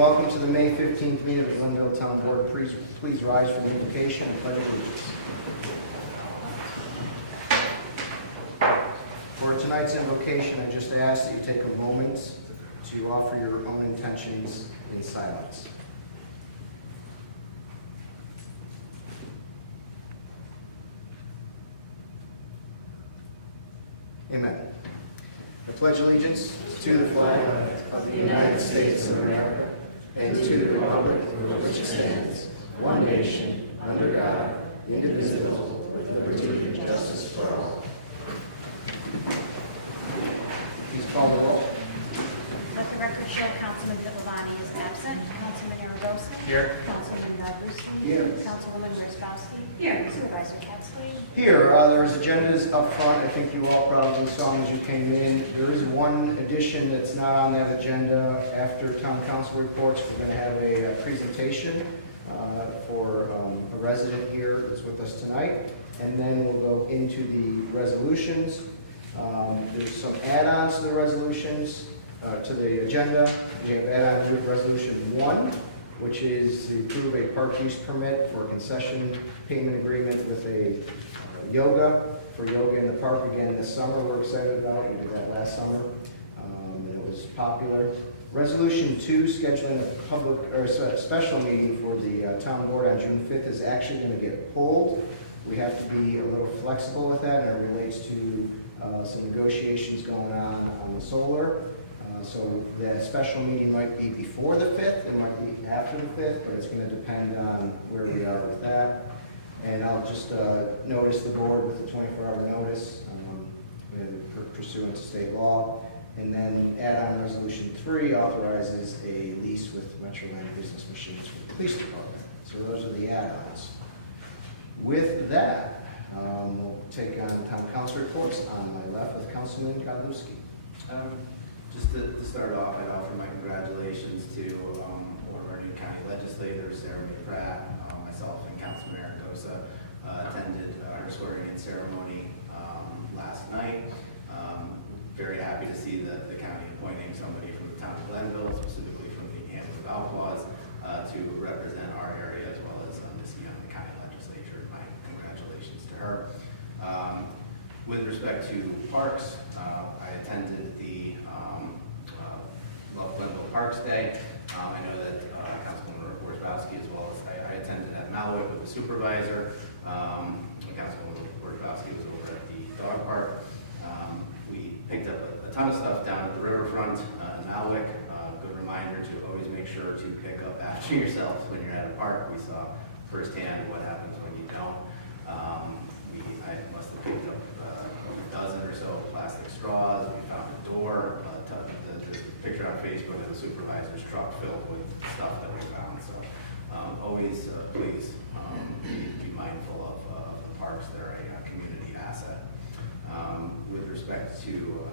welcome to the May 15th meeting of the Glenville Town Board. Please rise for the invocation and pledge allegiance. For tonight's invocation, I just ask that you take a moment to offer your own intentions in silence. Amen. I pledge allegiance to the flag of the United States of America and to the republic for which it stands, one nation, under God, indivisible, with liberty and justice for all. Please call the roll. Let the record show Councilman Villani is absent. Councilman Aragosa. Here. Councilman Narbuski. Here. Councilwoman Brzezowski. Here. Supervisor Ketzley. Here, there's agendas up front. I think you all probably saw them as you came in. There is one addition that's not on that agenda. After town council reports, we're going to have a presentation for a resident here that's with us tonight. And then we'll go into the resolutions. There's some add-ons to the resolutions, to the agenda. We have add-on to Resolution 1, which is to approve a park use permit for a concession payment agreement with a for yoga in the park again this summer. We're excited about it. We did that last summer, and it was popular. Resolution 2, scheduling a special meeting for the town board on June 5th is actually going to get pulled. We have to be a little flexible with that, and it relates to some negotiations going on the solar. So the special meeting might be before the 5th, it might be after the 5th, but it's going to depend on where we are with that. And I'll just notice the board with the 24-hour notice pursuant to state law. And then add-on Resolution 3 authorizes a lease with Metroland Business Machines for the police department. So those are the add-ons. With that, we'll take on town council reports. On my left with Councilman Godlewski. Just to start off, I'd offer my congratulations to one of our new county legislators, Sarah May Pratt. Myself and Councilman Aragosa attended our swearing-in ceremony last night. Very happy to see the county appointing somebody from the town of Glenville, specifically from the Hamlet of Outlaws, to represent our area as well as to see on the county legislature. My congratulations to her. With respect to parks, I attended the Love Glenville Parks Day. I know that Councilwoman Brzezowski, as well as I attended at Malwick with the supervisor. Councilwoman Brzezowski was over at the dog park. We picked up a ton of stuff down at the riverfront in Malwick. Good reminder to always make sure to pick up after yourself when you're at a park. We saw firsthand what happens when you don't. I must have picked up a dozen or so plastic straws. We found a door. There's a picture on Facebook of the supervisor's truck filled with stuff that we found. So always please be mindful of the parks. They're a community asset. With respect to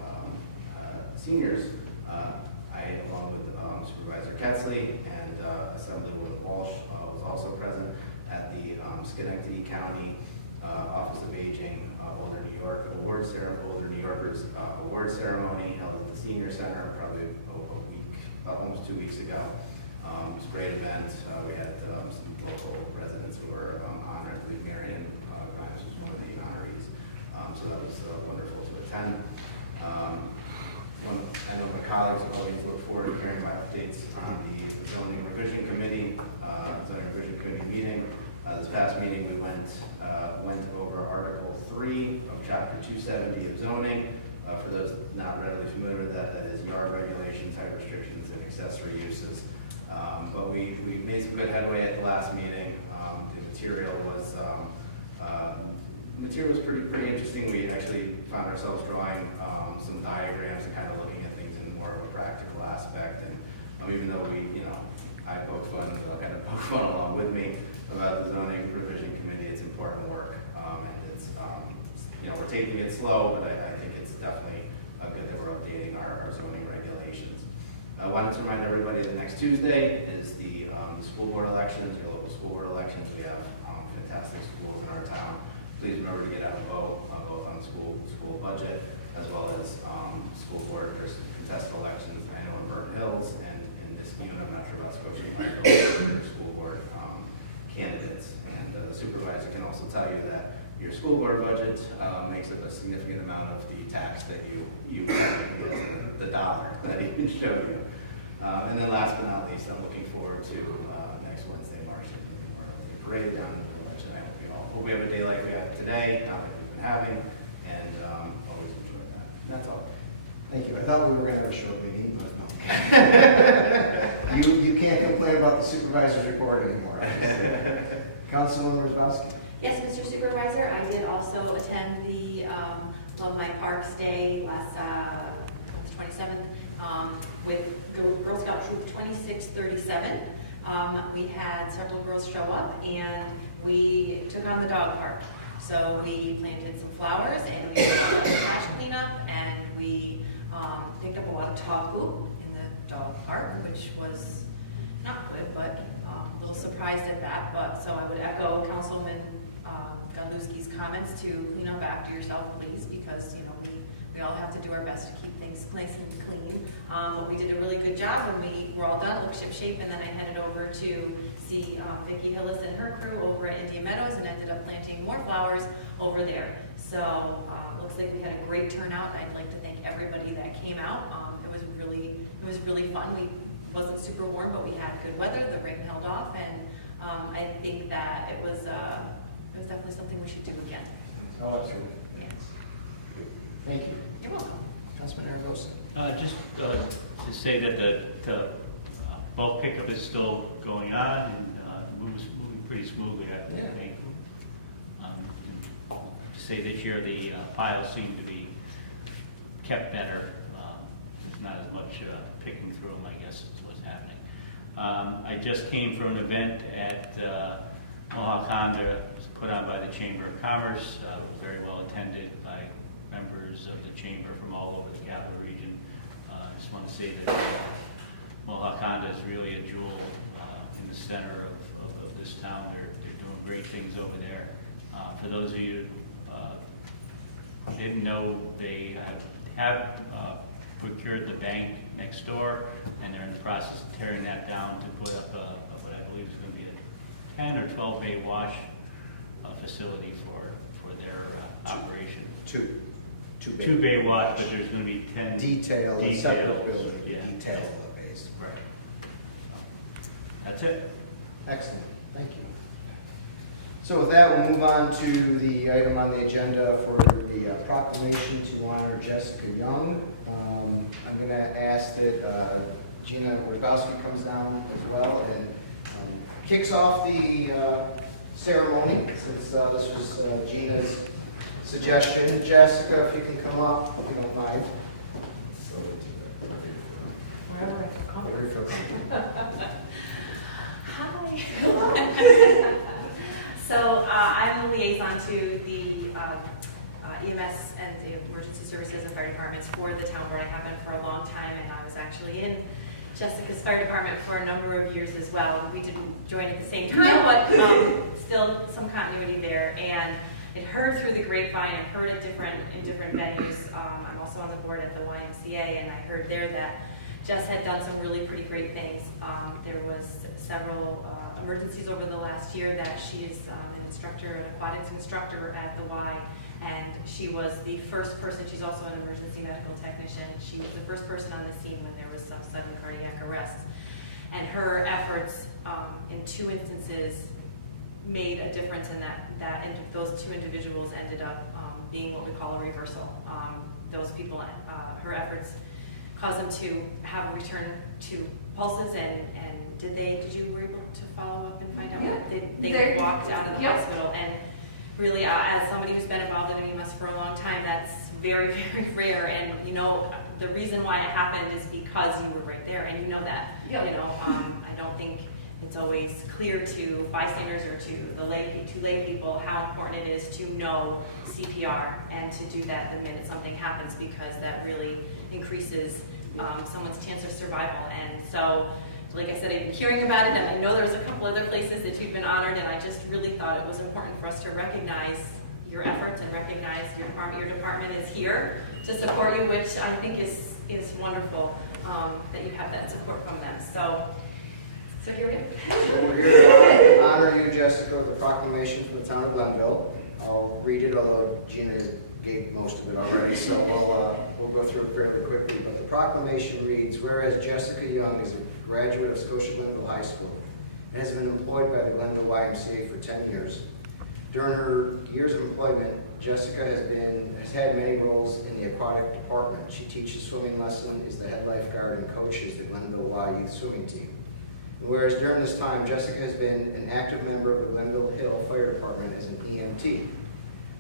seniors, I, along with Supervisor Ketzley and Assemblywoman Walsh, was also present at the Schenectady County Office of Aging Older New York Awards Ceremony, Older New Yorkers Award Ceremony held at the Senior Center probably almost 2 weeks ago. It was a great event. We had some local residents who were honored. I believe Marion Grimes was one of the honorees. So that was wonderful to attend. I know my colleagues always look forward to hearing my updates on the Zoning Revision Committee, meeting. This past meeting, we went over Article 3 of Chapter 270 of zoning. For those not readily familiar with that, that is yard regulations, height restrictions, and accessory uses. But we made some good headway at the last meeting. The material was pretty interesting. We actually found ourselves drawing some diagrams and kind of looking at things in more of a practical aspect. And even though I poke fun, kind of poke fun along with me about the Zoning Revision Committee, it's important work, and it's we're taking it slow, but I think it's definitely good that we're updating our zoning regulations. I wanted to remind everybody that next Tuesday is the school board elections, your local school board elections. We have fantastic schools in our town. Please remember to get out and vote, both on the school budget as well as school board versus contested elections. I know in Burton Hills and in this Skeen, I'm not sure about Scotia Micro, their school board candidates. And the supervisor can also tell you that your school board budget makes up a significant amount of the tax that you pay, the dollar that he can show you. And then last but not least, I'm looking forward to next Wednesday, March 15th, where we'll be paraded down to the village, and I hope we have a day like we have today, not like we've been having, and always enjoy that. And that's all. Thank you. I thought we were going to have a short meeting, but no. You can't complain about the supervisor's report anymore. Councilwoman Rosbowski. Yes, Mr. Supervisor, I did also attend the Love My Parks Day last, the 27th, with Girl Scout Troop 2637. We had several girls show up and we took on the dog park. So we planted some flowers and we did a lot of trash cleanup and we picked up a lot of dog poop in the dog park, which was not good, but a little surprised at that. But so I would echo Councilman Godlewski's comments to clean up after yourself, please, because we all have to do our best to keep things nice and clean. But we did a really good job when we were all done, looked ship-shape, and then I headed over to see Vicki Hillis and her crew over at Indian Meadows and ended up planting more flowers over there. So looks like we had a great turnout. I'd like to thank everybody that came out. It was really fun. We wasn't super warm, but we had good weather. The rain held off, and I think that it was definitely something we should do again. Oh, absolutely. Yes. Thank you. You're welcome. Councilman Aragosa. Just to say that the bulk pickup is still going on and moves moving pretty smoothly, I think. To say this year the piles seem to be kept better. There's not as much picking through them, I guess, is what's happening. I just came from an event at Mohawk Honda. It was put on by the Chamber of Commerce. Very well attended by members of the Chamber from all over the capital region. I just want to say that Mohawk Honda is really a jewel in the center of this town. They're doing great things over there. For those of you who didn't know, they have procured the bank next door, and they're in the process of tearing that down to put up what I believe is going to be a 10 or 12 bay wash facility for their operation. Two bay wash, but there's going to be 10 Detail, a separate building, detail the base. Right. That's it. Excellent, thank you. So with that, we'll move on to the item on the agenda for the proclamation to honor Jessica Young. I'm going to ask that Gina Rosbowski comes down as well and kicks off the ceremony, since this was Gina's suggestion. Jessica, if you can come up, if you don't mind. Wherever I feel comfortable. Wherever you feel comfortable. Hi. So I'm the liaison to the EMS and the emergency services and fire departments for the town where I have been for a long time, and I was actually in Jessica's fire department for a number of years as well. We didn't join at the same time, but still some continuity there. And it heard through the grapevine, I've heard it in different venues. I'm also on the board at the YMCA, and I heard there that Jess had done some really pretty great things. There was several emergencies over the last year that she is an aquatics instructor at the Y, and she was the first person. She's also an emergency medical technician. She was the first person on the scene when there was some sudden cardiac arrest, and her efforts in 2 instances made a difference in that and those 2 individuals ended up being what we call a reversal. Those people, her efforts caused them to have a return to pulses, and did you were able to follow up and find out? Yeah. They walked out of the hospital, and really, as somebody who's been involved in EMS for a long time, that's very, very rare. And the reason why it happened is because you were right there, and you know that. Yep. I don't think it's always clear to bystanders or to lay people how important it is to know CPR and to do that the minute something happens, because that really increases someone's chance of survival. And so, like I said, I've been hearing about it, and I know there's a couple other places that you've been honored, and I just really thought it was important for us to recognize your efforts and recognize your department is here to support you, which I think is wonderful. that you have that support from them. So here we are. So we're here to honor you, Jessica, with the proclamation from the town of Glenville. I'll read it, although Gina gave most of it already, so we'll go through it fairly quickly. But the proclamation reads, whereas Jessica Young is a graduate of Scotia Glenville High School and has been employed by the Glenville YMCA for 10 years. During her years of employment, Jessica has had many roles in the aquatic department. She teaches swimming lessons, is the head lifeguard, and coaches the Glenville Y Youth Swimming Team. And whereas during this time, Jessica has been an active member of the Glenville Hill Fire Department as an EMT.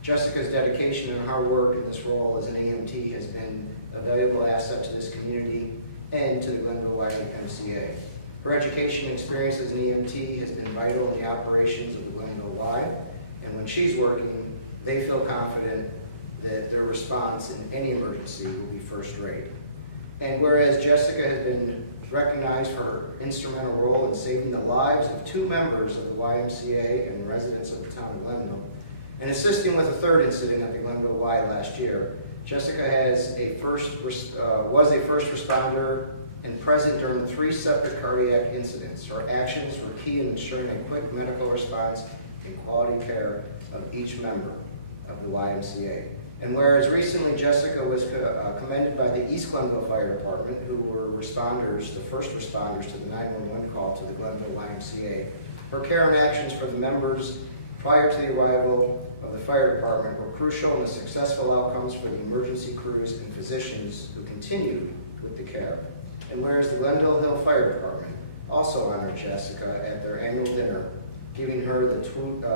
Jessica's dedication and hard work in this role as an EMT has been a valuable asset to this community and to the Glenville YMCA. Her education and experience as an EMT has been vital in the operations of the Glenville Y, and when she's working, they feel confident that their response in any emergency will be first rate. And whereas Jessica has been recognized for her instrumental role in saving the lives of 2 members of the YMCA and residents of the town of Glenville, and assisting with a 3rd incident at the Glenville Y last year, Jessica was a first responder and present during 3 separate cardiac incidents. Her actions were key in ensuring a quick medical response and quality care of each member of the YMCA. And whereas recently Jessica was commended by the East Glenville Fire Department, who were responders, the first responders to the 911 call to the Glenville YMCA, her care and actions for the members prior to the arrival of the fire department were crucial in the successful outcomes for the emergency crews and physicians who continued with the care. And whereas the Glenville Hill Fire Department also honored Jessica at their annual dinner, giving her the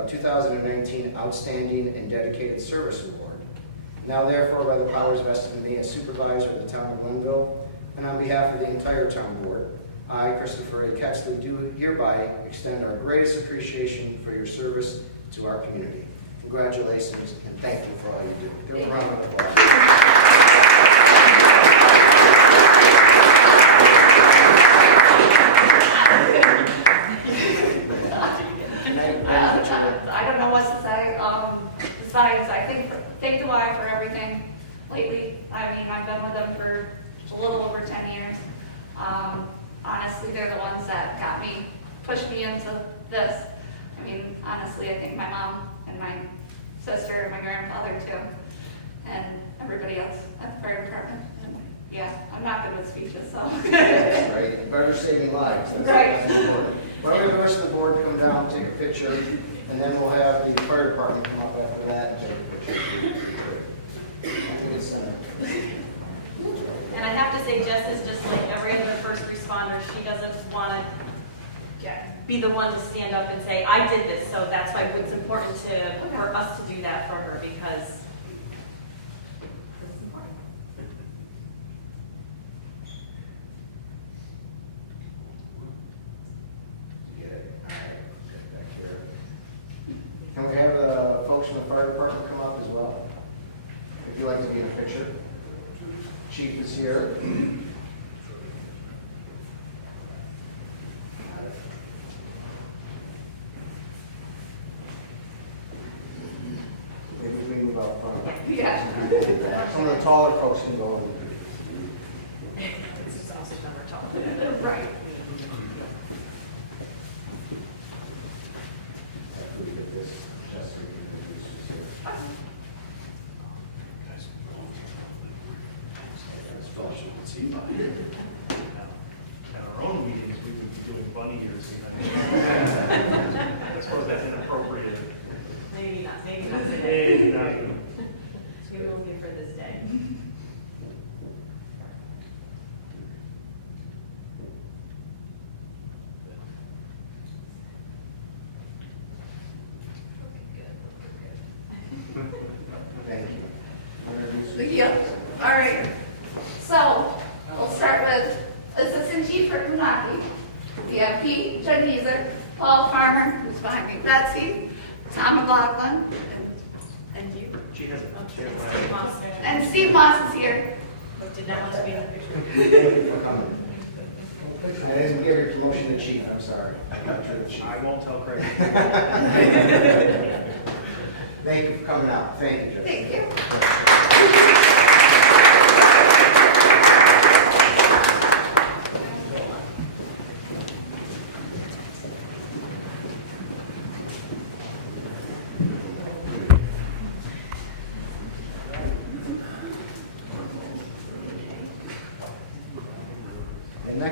2019 Outstanding and Dedicated Service Award. Now therefore, by the powers vested in me as supervisor of the town of Glenville, and on behalf of the entire town board, I, Christopher A. Ketzley, do hereby extend our greatest appreciation for your service to our community. Congratulations, and thank you for all you do. Give a round of applause. I don't know what to say. Besides, I thank the Y for everything lately. I mean, I've been with them for a little over 10 years. Honestly, they're the ones that pushed me into this. I mean, honestly, I think my mom and my sister and my grandfather too, and everybody else at the fire department. And yeah, I'm not good with speeches, so. That's right. Better saving lives. That's Right. That's important. Well, the rest of the board come down, take a picture, and then we'll have the fire department come up after that and take a picture. And I have to say, Jess is just like every other first responder. She doesn't want to be the one to stand up and say, I did this. So that's why it's important for us to do that for her, because this is important. Can we have the folks from the fire department come up as well? If you'd like to be in a picture. Chief is here. Maybe we move out front. Yeah. Some of the taller folks can go. This is also number taller. Right. After we get this, Jessica can introduce us here. At our own meetings, we would be doing bunny ears. I suppose that's inappropriate. Maybe not today. Maybe not. Maybe we'll give her this day. Thank you. Yep. All right. So we'll start with Assistant Chief Rick Munaki. We have Pete Judgeser, Paul Farmer, who's behind me, Betsy, Tom McLaughlin, And you? She has Oh, a it's chair. Steve Moss. and Steve Moss is here. But did not want to be in the picture. I didn't give your promotion to chief, I'm sorry. I'm not sure the chief. I won't tell Craig. Thank you for coming out. Thank you, Jessica. Thank you.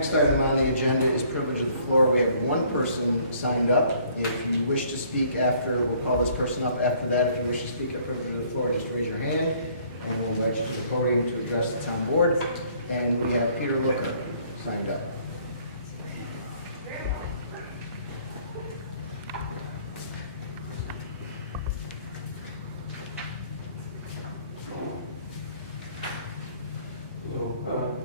next item on the agenda is privilege of the floor. We have one person signed up. If you wish to speak after, we'll call this person up after that. If you wish to speak at privilege of the floor, just raise your hand, and we'll invite you to the podium to address the town board. And we have Peter Looker signed up. Hello.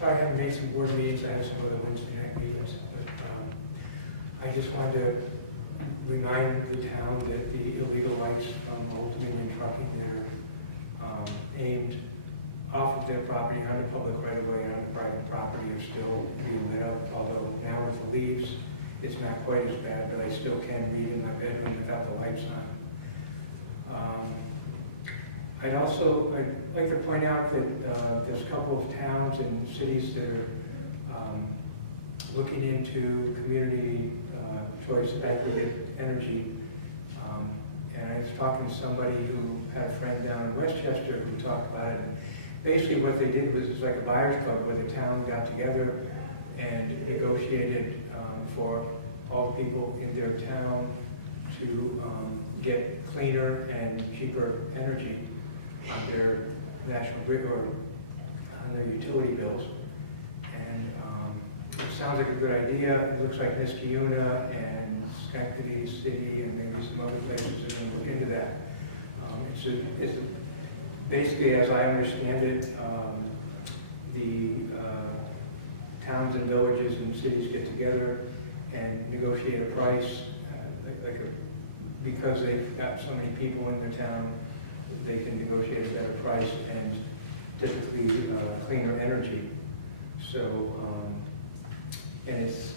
Sorry, I haven't made some board meetings. I have some other Wednesday night meetings. But I just wanted to remind the town that the illegal lights from Old Dominion Trucking that are aimed off of their property onto public right of way and onto private property are still being lit up. Although now with the leaves, it's not quite as bad, but I still can read in my bedroom without the lights on. I'd like to point out that there's a couple of towns and cities that are looking into community choice aggregate energy. And I was talking to somebody who had a friend down in Westchester who talked about it. And basically what they did was it's like a buyer's club where the town got together and negotiated for all the people in their town to get cleaner and cheaper energy on their national grid or on their utility bills. And it sounds like a good idea. It looks like Niskayuna and Schenectady City and maybe some other places are going to look into that. Basically, as I understand it, the towns and villages and cities get together and negotiate a price, because they've got so many people in the town, they can negotiate a better price and typically cleaner energy. So, and it's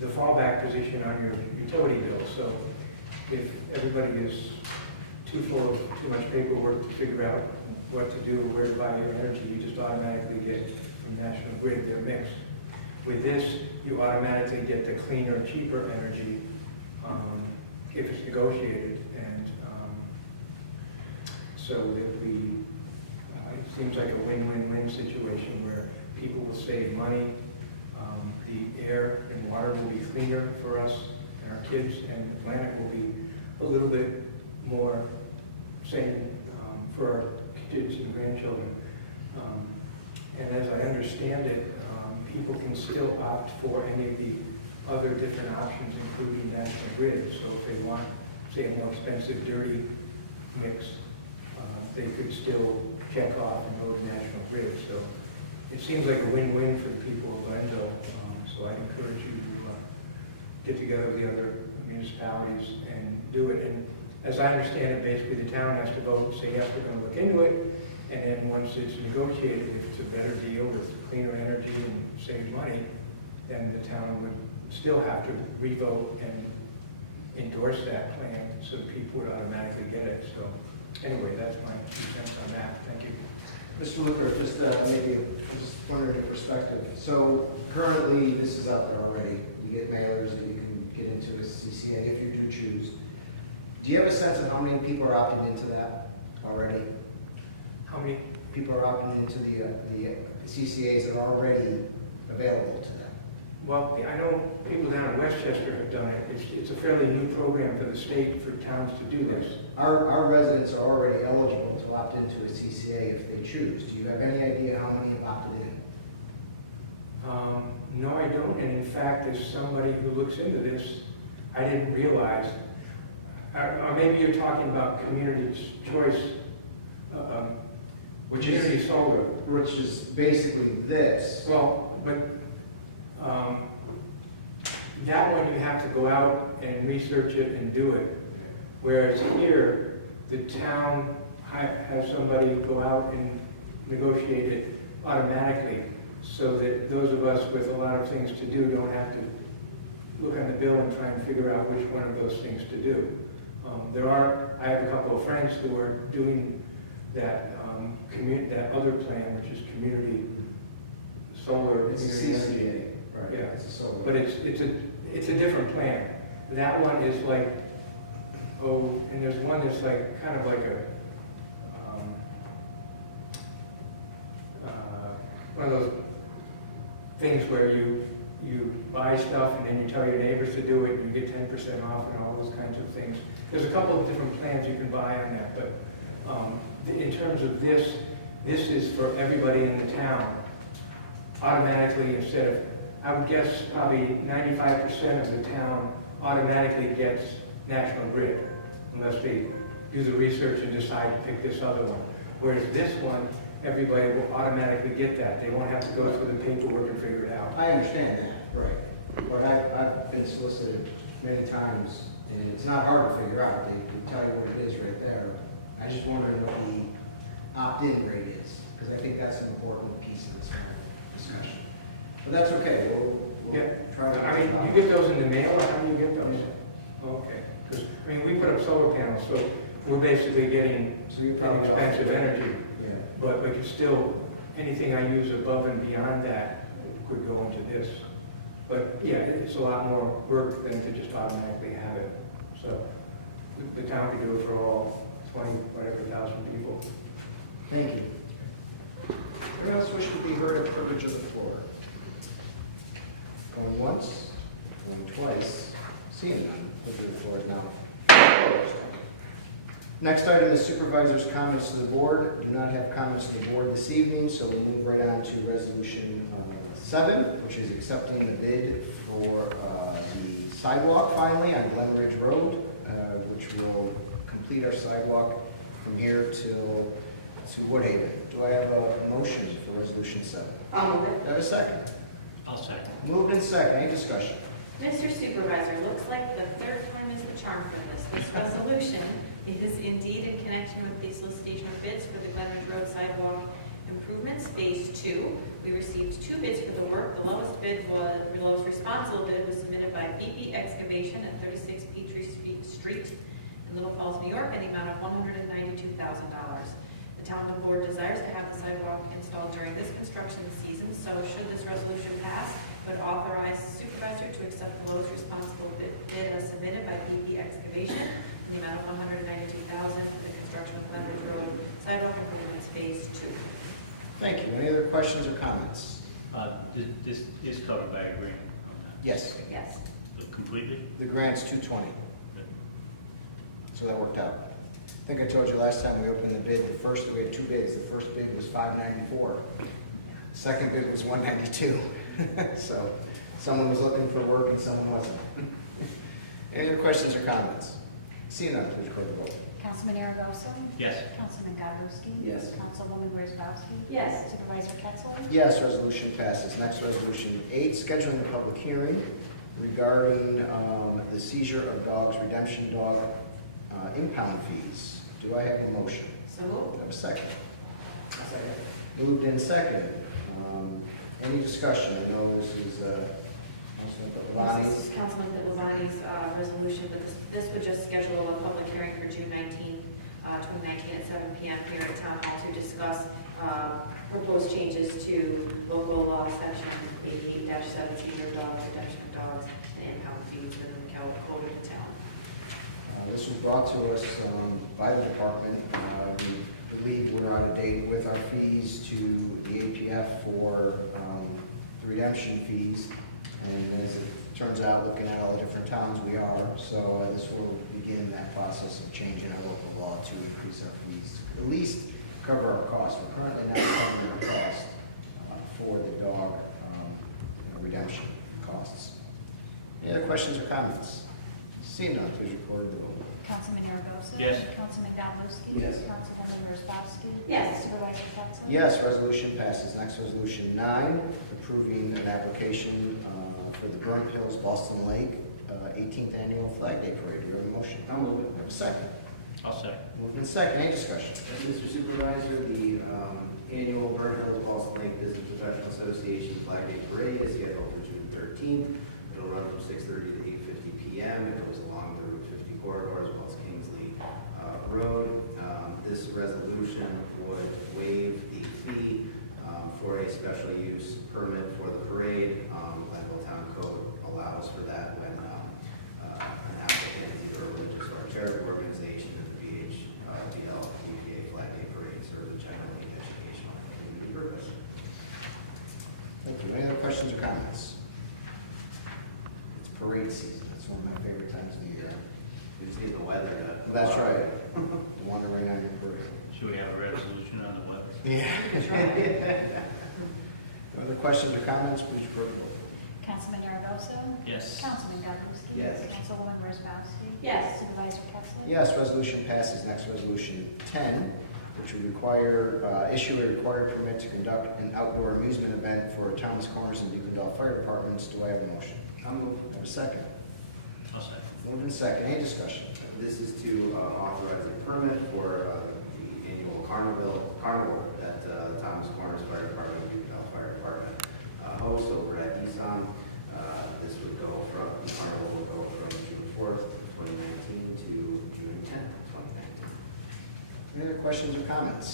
the fallback position on your utility bill. So if everybody is too full of too much paperwork to figure out what to do, where to buy your energy, you just automatically get from National Grid their mix. With this, you automatically get the cleaner, cheaper energy if it's negotiated. And so that it seems like a win-win-win situation where people will save money, the air and water will be cleaner for us and our kids, and the planet will be a little bit more sane for our kids and grandchildren. And as I understand it, people can still opt for any of the other different options, including National Grid. So if they want, say, a more expensive dirty mix, they could still check off and go to National Grid. So it seems like a win-win for the people of Glenville. So I encourage you to get together with the other municipalities and do it. And as I understand it, basically the town has to vote and say, yes, we're going to look into it. And then once it's negotiated, if it's a better deal with cleaner energy and save money, then the town would still have to revote and endorse that plan so people would automatically get it. So anyway, that's my 2 cents on that. Thank you. Mr. Looker, just maybe just wondering your perspective. So currently, this is out there already. You get mailers that you can get into a CCA if you do choose. Do you have a sense of how many people are opting into that already? How many? People are opting into the CCAs that are already available to them. Well, I know people down in Westchester have done it. It's a fairly new program for the state for towns to do this. Our residents are already eligible to opt into a CCA if they choose. Do you have any idea how many have opted in? No, I don't. And in fact, as somebody who looks into this, I didn't realize, or maybe you're talking about community choice, community solar. Which is basically this. Well, but that one you have to go out and research it and do it. Whereas here, the town has somebody go out and negotiate it automatically, so that those of us with a lot of things to do don't have to look on the bill and try and figure out which one of those things to do. I have a couple of friends who are doing that that other plan, which is community solar. It's a community CCA. energy. Right. Yeah, It's a solar. but it's a different plan. That one is like, and there's one that's like kind of like a one of those things where you buy stuff and then you tell your neighbors to do it, and you get 10% off and all those kinds of things. There's a couple of different plans you can buy on that, but in terms of this is for everybody in the town. Automatically, instead of, I would guess probably 95% of the town automatically gets National Grid, unless they do the research and decide to pick this other one. Whereas this one, everybody will automatically get that. They won't have to go through the paperwork and figure it out. I understand that, right. But I've been solicited many times, and it's not hard to figure out. They can tell you what it is right there. I just wondered what the opt-in rate is, because I think that's an important piece of this whole discussion. But that's okay, we'll Yeah. try to. I mean, you get those in the mail, or how do you get those? Okay, because, I mean, we put up solar panels, so we're basically getting So you're paying inexpensive energy. Yeah. But you still, anything I use above and beyond that could go into this. But yeah, it's a lot more work than to just automatically have it. So the town could do it for all 20,000 people. Thank you. Anyone else wish to be heard at privilege of the floor? Going once, going twice, seeing none, privilege of the floor is now closed. Next item is supervisor's comments to the board. Do not have comments to the board this evening, so we'll move right on to resolution 7, which is accepting the bid for the sidewalk finally on Glen Ridge Road, which will complete our sidewalk from here to Woodhaven. Do I have a motion for resolution 7? I'll move it. Do I have a second? I'll second. Moved and second. Any discussion? Mr. Supervisor, looks like the third time is the charm for this. This resolution is indeed in connection with the solicitation of bids for the Glen Ridge Road Sidewalk Improvements Phase 2. We received 2 bids for the work. The lowest responsible bid was submitted by BP Excavation at 36 Peachtree Street in Little Falls, New York, in the amount of $192,000. The town board desires to have the sidewalk installed during this construction season, so should this resolution pass, would authorize the supervisor to accept the lowest responsible bid as submitted by BP Excavation in the amount of $192,000 for the construction of Glen Ridge Road Sidewalk Improvements Phase 2. Thank you. Any other questions or comments? This is covered by agreement. Yes. Yes. Completely? The grant's 220. So that worked out. I think I told you last time we opened the bid, we had 2 bids. The first bid was $594. The second bid was $192. So someone was looking for work and someone wasn't. Any other questions or comments? Seeing none, please record the vote. Councilman Aragosa? Yes. Councilman Godowski? Yes. Councilwoman Grzybowski? Yes. Supervisor Ketchel? Yes, resolution passes. Next, resolution 8, scheduling a public hearing regarding the seizure of dogs, redemption dog impound fees. Do I have a motion? So Do moved. I have a second? Moved and seconded. Any discussion? I know this is Councilman Papadopoulos. This is Councilman Pilavani's resolution, but this would just schedule a public hearing for June 19, 2019 at 7 p.m. here at Town Hall to discuss proposed changes to local law section 88-7, seizure of dogs, redemption of dogs, and impound fees within the code of the town. This was brought to us by the department. We believe we're out of date with our fees to the APF for the redemption fees. And as it turns out, looking at all the different towns, we are. So this will begin that process of changing our local law to increase our fees, to at least cover our costs. We're currently not covering our cost for the dog redemption costs. Any other questions or comments? Seeing none, please record the vote. Councilman Aragosa? Yes. Councilman Godowski? Yes. Councilwoman Grzybowski? Yes. Supervisor Ketchel? Yes, resolution passes. Next, resolution 9, approving an application for the Burnt Hills Boston Lake 18th Annual Flag Day Parade. Do you have a motion? I'll move it. Do I have a second? I'll second. Moved in second. Any discussion? Mr. Supervisor, the annual Burnt Hills Boston Lake Business Professional Association Flag Day Parade is scheduled for June 13th. It'll run from 6:30 to 8:50 p.m. It goes along the Route 50 corridor as well as Kingsley Road. This resolution would waive the fee for a special use permit for the parade. Glenville Town Code allows for that when an applicant, either a religious or a charity organization, and the VHBL, UPA Flag Day Parades, or the China Lake Educational Community purpose. Thank you. Any other questions or one of my favorite times of the year. We just need the weather to. That's right. Wandering on your parade. Should we have a resolution on the web? Yeah. No other questions or comments, please record the vote. Councilman Aragosa? Yes. Councilman Gollosky? Yes. Councilwoman Wozzachowski? Yes. Supervisor Pettsley? Yes, resolution passes. Next, resolution 10, which would require, issue a required permit to conduct an outdoor amusement event for Thomas Corners and Deependale Fire Departments. Do I have a motion? I'll move. Have a second? I'll second. Moved in second. Any discussion? This is to authorize a permit for the annual carnival that Thomas Corners Fire Department, Deependale Fire Department hosts over at Esom. This would go from, the carnival will go from June 4th, 2019 to June 10th, 2019. Any other questions or comments?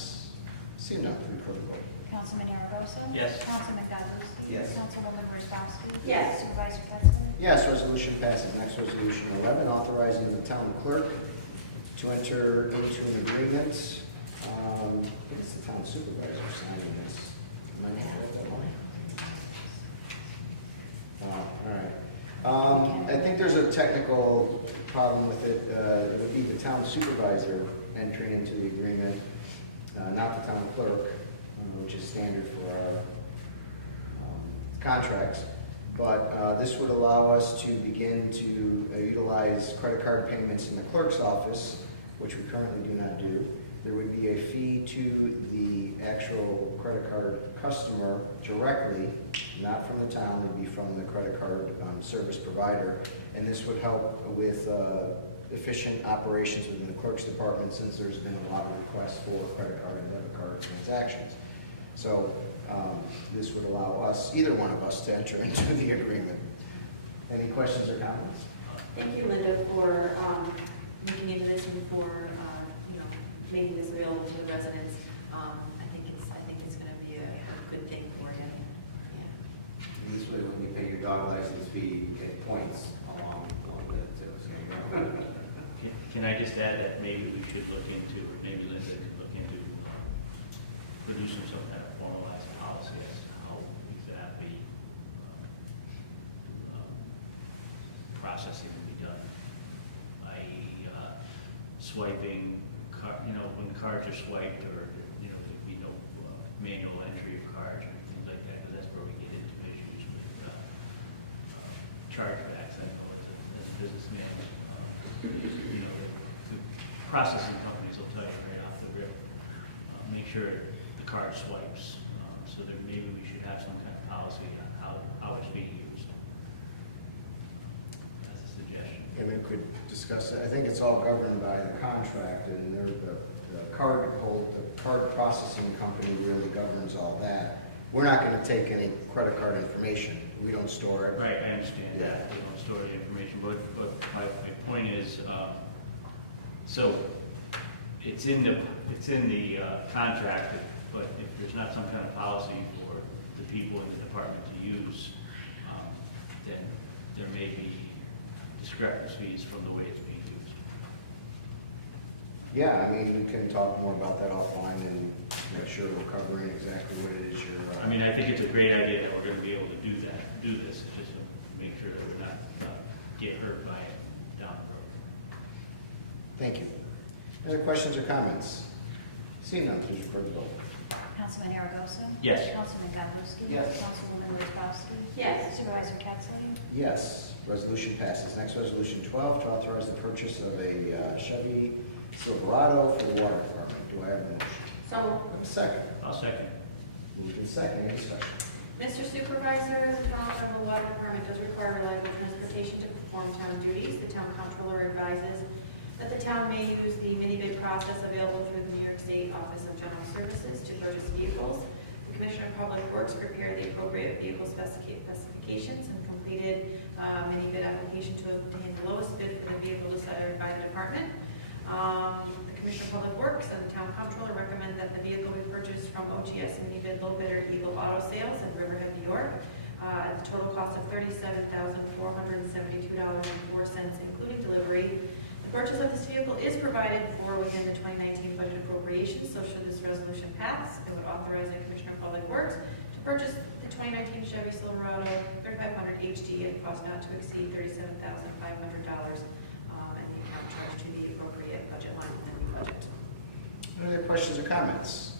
Seeing none, please record the vote. Councilman Aragosa? Yes. Councilman Gollosky? Yes. Councilwoman Wozzachowski? Yes. Supervisor Pettsley? Yes, resolution passes. Next, resolution 11, authorizing the town clerk to enter into an agreement. I think it's the town supervisor signing this. Am I not right that way? All right. I think there's a technical problem with it. It would be the town supervisor entering into the agreement, not the town clerk, which is standard for our contracts. But this would allow us to begin to utilize credit card payments in the clerk's office, which we currently do not do. There would be a fee to the actual credit card customer directly, not from the town, it would be from the credit card service provider. And this would help with efficient operations within the clerk's department, since there's been a lot of requests for credit card and debit card transactions. So this would allow us, either one of us, to enter into the agreement. Any questions or comments? Thank you, Linda, for looking into this and for, making this available to the residents. I think it's going to be a good thing for you. Yeah. And this way, when you pay your dog license fee, you get points along with it too. So you go. Can I just add that maybe we should look into, or maybe Linda could look into producing some kind of formalized policy as to how exactly processing will be done. I.e., swiping, when cards are swiped, or, there'd be no manual entry of cards or things like that, because that's where we get into issues with chargebacks. I know as a businessman, the processing companies will tell you right off the rip, make sure the card swipes, so that maybe we should have some kind of policy on how it's being used. That's a suggestion. And we could discuss it. I think it's all governed by the contract, and they're the card processing company really governs all that. We're not going to take any credit card information. We don't store it. Right, I understand that, they don't store the information, but my point is, so it's in the contract, but if there's not some kind of policy for the people in the department to use, then there may be discrepancies from the way it's being used. Yeah, I mean, we can talk more about that offline and make sure we're covering exactly what it is you're. I mean, I think it's a great idea that we're going to be able to do this, it's just to make sure that we're not get hurt by it down the road. Thank you. Other questions or comments? Seeing none, please record the vote. Councilman Aragosa? Yes. Councilman Gollosky? Yes. Councilwoman Wozzachowski? Yes. Supervisor Pettsley? Yes, resolution passes. Next, resolution 12, to authorize the purchase of a Chevy Silverado for the water department. Do I have a motion? So, Have a second. I'll second. Moved in second. Any discussion? Mr. Supervisor, the Town of Water Department does require reliable transportation to perform town duties. The town comptroller advises that the town may use the mini bid process available through the New York State Office of General Services to purchase vehicles. The Commissioner of Public Works prepared the appropriate vehicle specifications and completed mini bid application to obtain the lowest bid for the vehicle decided by the department. The Commissioner of Public Works and the Town Comptroller recommend that the vehicle be purchased from OGS mini bid low bidder Eagle Auto Sales in Riverhead, New York, at the total cost of $37,472.04, including delivery. The purchase of this vehicle is provided for within the 2019 budget appropriations, so should this resolution pass, it would authorize the Commissioner of Public Works to purchase the 2019 Chevy Silverado 3500 HD at a cost not to exceed $37,500 questions or comments?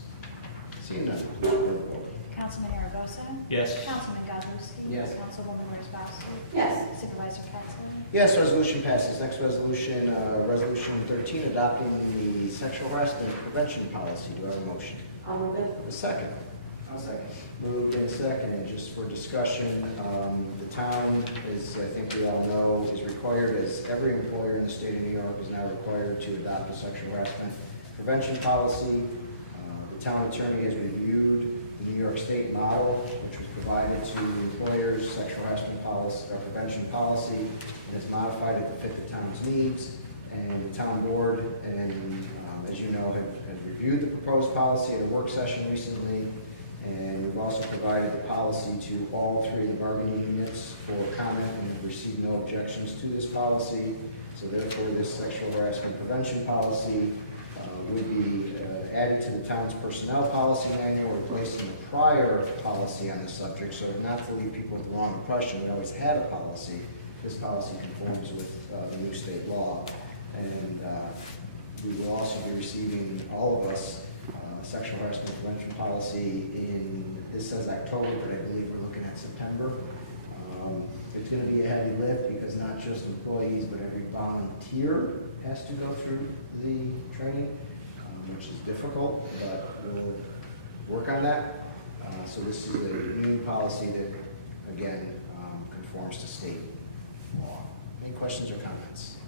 Seeing none, please record the vote. Councilman Aragosa? Yes. Councilman Goddamowski? Yes. Councilwoman Wozzachowski? Yes. Supervisor Pettsley? Yes, resolution passes. Next resolution, Resolution 13, adopting the sexual harassment prevention policy. Do I have a motion? I'll move it. A second. I'll second. Moved and seconded, just for discussion, the town is, I think we all know, is required, as every employer in the state of New York is now required to adopt a sexual harassment prevention policy. The town attorney has reviewed the New York State model, which was provided to the employer's sexual harassment policy, or prevention policy, and it's modified it to fit the town's needs. And the town board, and as you know, have reviewed the proposed policy at a work session recently. And we've also provided the policy to all three of the bargaining units for comment, and we've received no objections to this policy. So therefore, this sexual harassment prevention policy would be added to the town's personnel policy manual, replacing the prior policy on the subject. So not to leave people with the wrong impression, we always had a policy. This policy conforms with the new state law. And we will also be receiving, all of us, sexual harassment prevention policy in, this says October, but I believe we're looking at September. It's going to be a heavy lift because not just employees, but every volunteer has to go through the training, which is difficult, but we'll work on that. So this is a new policy that, again, conforms to state law. Any questions or comments?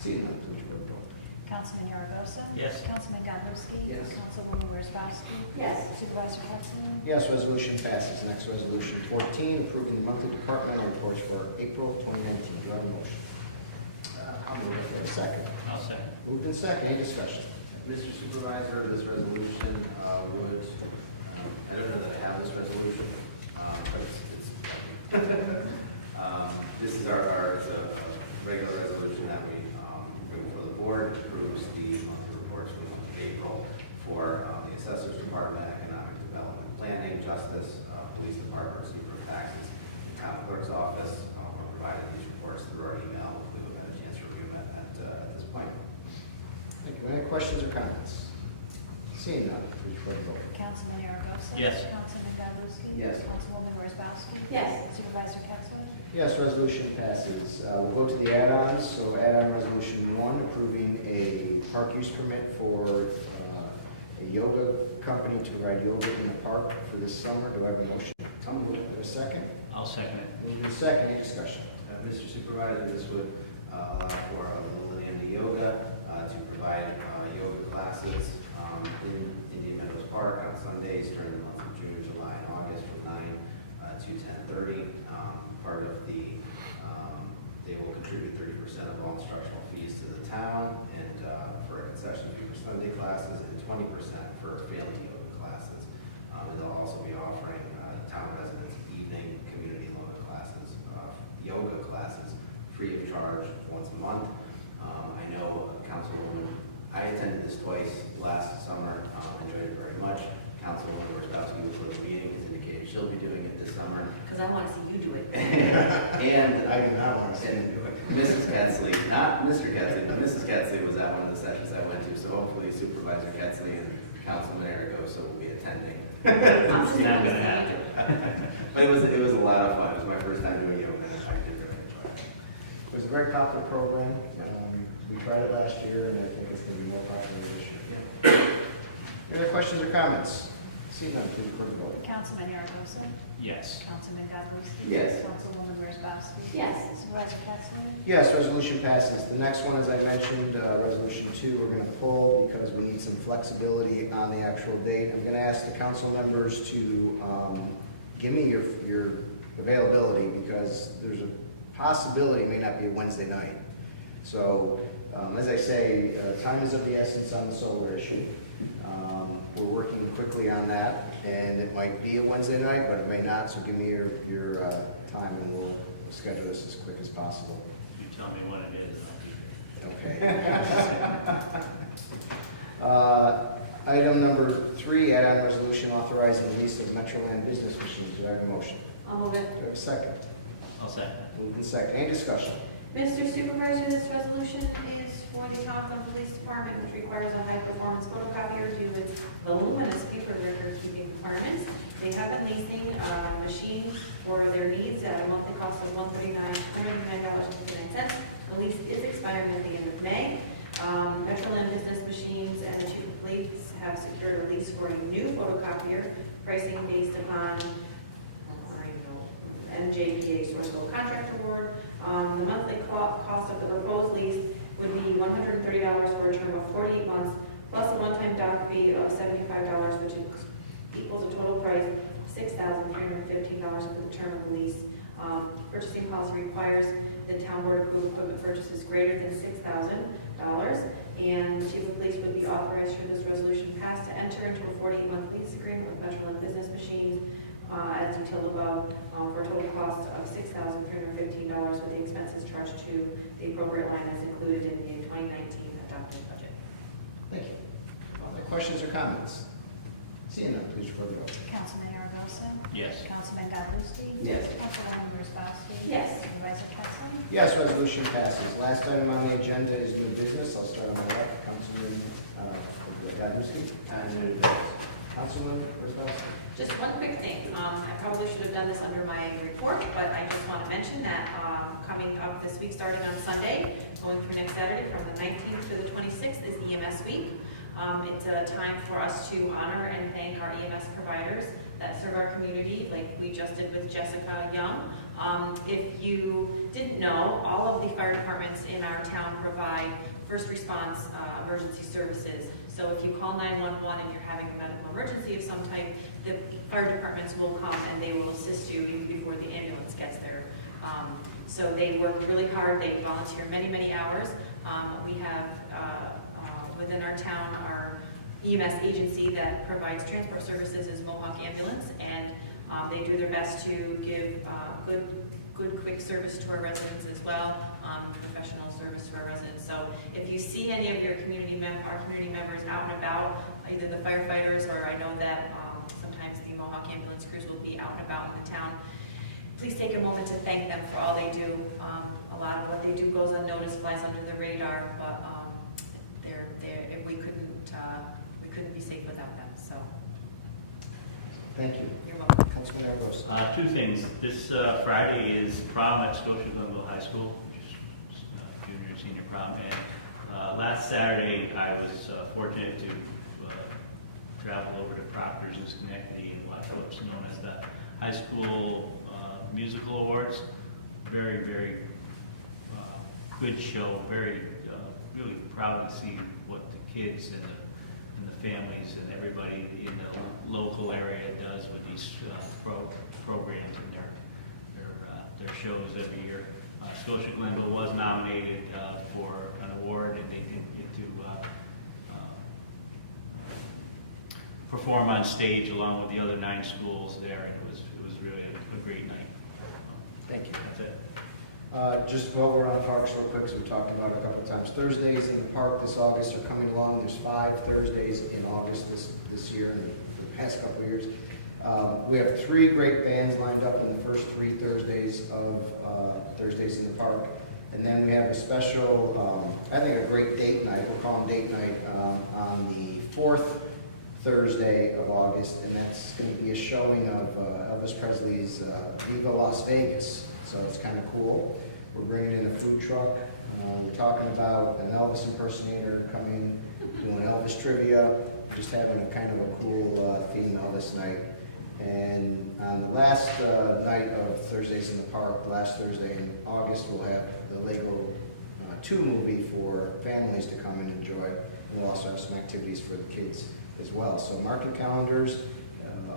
Seeing none, please record the vote. Councilman Aragosa? Yes. Councilman Goddamowski? Yes. Councilwoman Wozzachowski? Yes. Supervisor Pettsley? Yes, resolution passes. Next, resolution 14, approving the monthly departmental reports for April 2019. Do I have a motion? I'll move it. Do I have a second? I'll second. Moved in second. Any discussion? Mr. Supervisor, this resolution would, I don't know that I have this resolution, but this is it's a regular resolution that we bring before the board, approves the monthly reports for the month of April for the Assessors Department, Economic Development Planning, Justice, Police Department, Receiver of Taxes, and Town Clerk's Office. We're providing these reports through our email. We will have a chance to review them at this point. Thank you. Any questions or comments? Seeing none, please record the vote. Councilman Aragosa? Yes. Councilman Goddamowski? Yes. Councilwoman Wozzachowski? Yes. Supervisor Pettsley? Yes, resolution passes. We'll go to the add-ons. So add-on resolution 1, approving a park use permit for a yoga company to provide yoga in the park for this summer. Do I have a motion? I'll move it. Do I have a second? I'll second it. Moved in second. Any discussion? Mr. Supervisor, this would allow for Liliana Yoga to provide yoga classes in Indian Meadows Park on Sundays during the month of June, July, and August from 9 to 10:30. Part of the, they will contribute 30% of all instructional fees to the town, and for a concession fee for Sunday classes, and 20% for failing yoga classes. And they'll also be offering town residents evening community yoga classes free of charge once a month. I know Councilwoman, I attended this twice last summer, enjoyed it very much. Councilwoman Wozzachowski before the meeting has indicated she'll be doing it this summer. Because I want to see you do it. And I do not want to see you do it. Mrs. Ketzley, not Mr. Ketzley, but Mrs. Ketzley was at one of the sessions I went to, so hopefully Supervisor Ketzley and Councilman Aragosa will be attending. It's not gonna happen. But it was a lot of fun. It was my first time doing yoga, and I did really enjoy it. It was a very popular program. We tried it last year, and I think it's going to be more popular this year. Any other questions or comments? Seeing none, please record the vote. Councilman Aragosa? Yes. Councilman Goddamowski? Yes. Councilwoman Wozzachowski? Yes. Supervisor Pettsley? Yes, resolution passes. The next one, as I mentioned, resolution 2, we're going to pull because we need some flexibility on the actual date. I'm going to ask the council members to give me your availability because there's a possibility it may not be a Wednesday night. So, as I say, time is of the essence on the solar issue. We're working quickly on that, and it might be a Wednesday night, but it may not, so give me your time and we'll schedule this as quick as possible. You tell me what it is, and I'll be there. Okay. Item number 3, add-on resolution authorizing the lease of Metroland business machines. Do I have a motion? I'll move it. Do I have a second? I'll second. Moved in second. Any discussion? Mr. Supervisor, this resolution is going to Conklin Police Department, which requires a high-performance photocopier due to its voluminous paper record-keeping requirements. They have been leasing a machine for their needs at a monthly cost of $139.59. The lease is expiring at the end of May. Petroland Business Machines and the Chief of Police have secured a lease for a new photocopier, pricing based upon NJPA source code contract award. The monthly cost of the proposed lease would be $130 for a term of 48 months, plus a one-time dock fee of $75, which equals a total price of $6,315 for the term of the lease. Purchasing policy requires the town board approve equipment purchases greater than $6,000, and the Chief of Police would be authorized through this resolution passed to enter into a 48-month lease agreement with Metroland Business Machines as detailed above, for a total cost of $6,315 with the expenses charged to the appropriate line as included in the 2019 adopted budget. Thank you. Other questions or comments? Seeing none, please record the vote. Councilman Aragosa? Yes. Councilman Gollosty? Yes. Councilwoman Wozzachowski? Yes. Supervisor Pettsley? Yes, resolution passes. Last item on the agenda is new business. I'll start on my left. Councilman Gollosty. Councilman Wozzachowski. Just one quick thing, I probably should have done this under my report, but I just want to mention that coming up this week, starting on Sunday, going through next Saturday from the 19th to the 26th is EMS week. It's a time for us to honor and thank our EMS providers that serve our community, like we just did with Jessica Young. If you didn't know, all of the fire departments in our town provide first response emergency services. So if you call 911 and you're having a medical emergency of some type, the fire departments will come and they will assist you even before the ambulance gets there. So they work really hard. They volunteer many, many hours. We have within our town, our EMS agency that provides transport services is Mohawk Ambulance, and they do their best to give good, quick service to our residents as well, professional service to our residents. So if you see any of your our community members out and about, either the firefighters or I know that sometimes the Mohawk ambulance crews will be out and about in the town, please take a moment to thank them for all they do. A lot of what they do goes unnoticed, flies under the radar, but we couldn't be safe without them. So Thank you. you're welcome. Councilman Aragosa. Two things. This Friday is prom at Scotia Glenville High School, which is junior and senior prom. And last Saturday, I was fortunate to travel over to Proctor's in Schenectady and watch what's known as the High School Musical Awards. Very, very good show. Very, really proud to see what the kids and the families and everybody in the local area does with these programs and their shows every year. Scotia Glenville was nominated for an award, and they didn't get to perform on stage along with the other 9 schools there, and it was really a great night. Thank you. That's it. Just while we're on parks real quick, so we talked about it a couple of times. Thursdays in the park this August are coming along. There's 5 Thursdays in August this year and for the past couple of years. We have 3 great bands lined up in the first 3 Thursdays of Thursdays in the park. And then we have a special, I think a great date night, we'll call them date night, on the 4th Thursday of August, and that's going to be a showing of Elvis Presley's Viva Las Vegas. So it's kind of cool. We're bringing in a food truck. We're talking about an Elvis impersonator coming, doing Elvis trivia, just having a kind of a cool theme Elvis night. And on the last night of Thursdays in the Park, last Thursday in August, we'll have the Lego 2 movie for families to come and enjoy. And we'll also have some activities for the kids as well. So mark your calendars.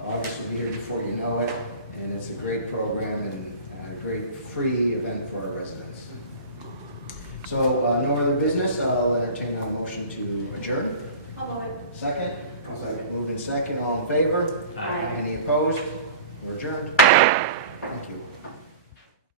August will be here before you know it, and it's a great program and a great free event for our residents. So no other business. I'll entertain a motion to adjourn. I'll move it. Second? Moved in second. All in favor? Aye. Any opposed? We're adjourned. Thank you.